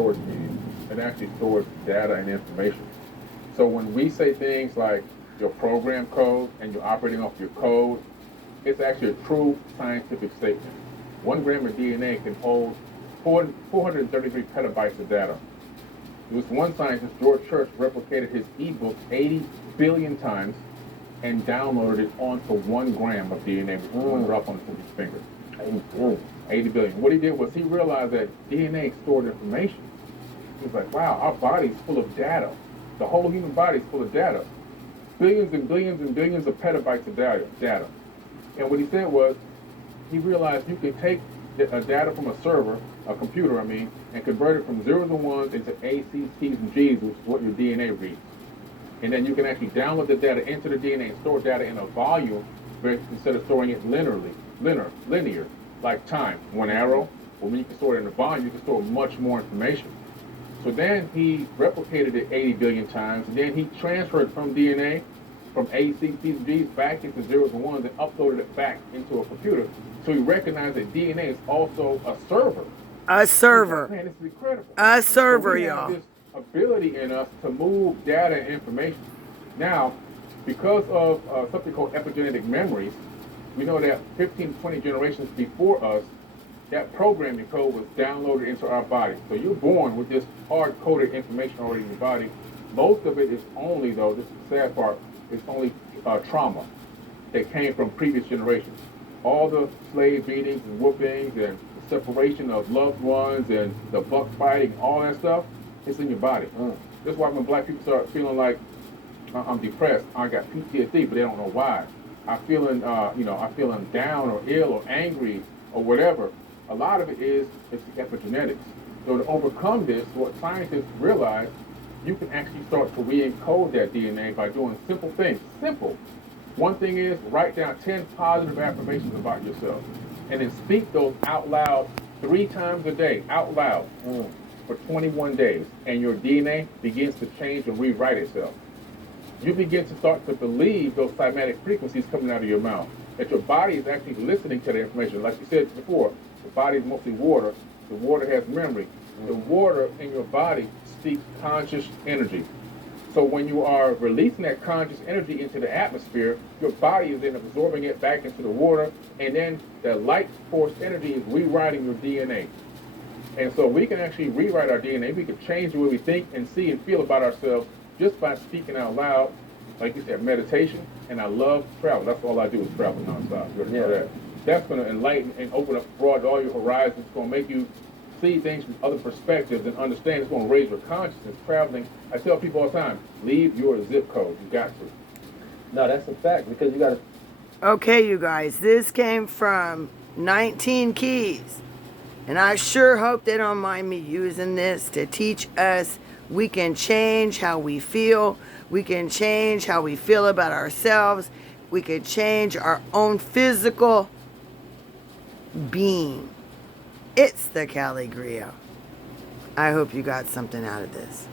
storage medium. It actually stores data and information. So when we say things like your program code and you're operating off your code, it's actually a true scientific statement. 1 gram of DNA can hold 433 petabytes of data. There was one scientist, George Church, replicated his ebook 80 billion times and downloaded it onto 1 gram of DNA with one drop on the tip of his finger. 80 billion. What he did was he realized that DNA stored information. He was like, wow, our body's full of data. The whole human body is full of data. Billions and billions and billions of petabytes of data. And what he said was, he realized you could take data from a server, a computer, and convert it from zeros and ones into A's, C's, T's, and G's, which is what your DNA reads. And then you can actually download the data into the DNA and store data in a volume instead of storing it linear, like time, one arrow. Well, when you can store it in a volume, you can store much more information. So then he replicated it 80 billion times, and then he transferred from DNA, from A's, C's, T's, and G's back into zeros and ones and uploaded it back into a computer. So he recognized that DNA is also a server. A server. Man, this is incredible. A server, so we y'all. have this ability in us to move data and information. Now, because of something called epigenetic memories, we know that 15 to 20 generations before us, that programming code was downloaded into our body. So you're born with this hard-coded information already in your body. Most of it is only, though, this is the sad part, it's only trauma that came from previous generations. All the slave beatings and whoopings and the separation of loved ones and the buck fighting, all that stuff, it's in your body. That's why when black people start feeling like I'm depressed, I got PTSD, but they don't know why. I'm feeling down or ill or angry or whatever. A lot of it is it's the epigenetics. So to overcome this, what scientists realize, you can actually start to re-encode that DNA by doing simple things. Simple. One thing is write down 10 positive affirmations about yourself, and then speak those out loud 3 times a day, out loud, for 21 days, and your DNA begins to change and rewrite itself. You begin to start to believe those cymatic frequencies coming out of your mouth, that your body is actually listening to the information. Like you said before, the body is mostly water. The water has memory. The water in your body speaks conscious energy. So when you are releasing that conscious energy into the atmosphere, your body is then absorbing it back into the water, and then the light force energy is rewriting your DNA. And so we can actually rewrite our DNA. We can change the way we think and see and feel about ourselves just by speaking out loud. Like you said, meditation, and I love travel. That's all I do is travel nonstop. You already know that. That's going to enlighten and open up broad all your horizons. It's going to make you see things from other perspectives and understand. It's going to raise your consciousness. Traveling, I tell people all the time, leave your zip code. You got to. No, that's a fact, because you got to. Okay, you guys, this came from 19 Keys. And I sure hope they don't mind me using this to teach us we can change how we feel. We can change how we feel about ourselves. We can change our own physical being. It's the Cali Griot. I hope you got something out of this.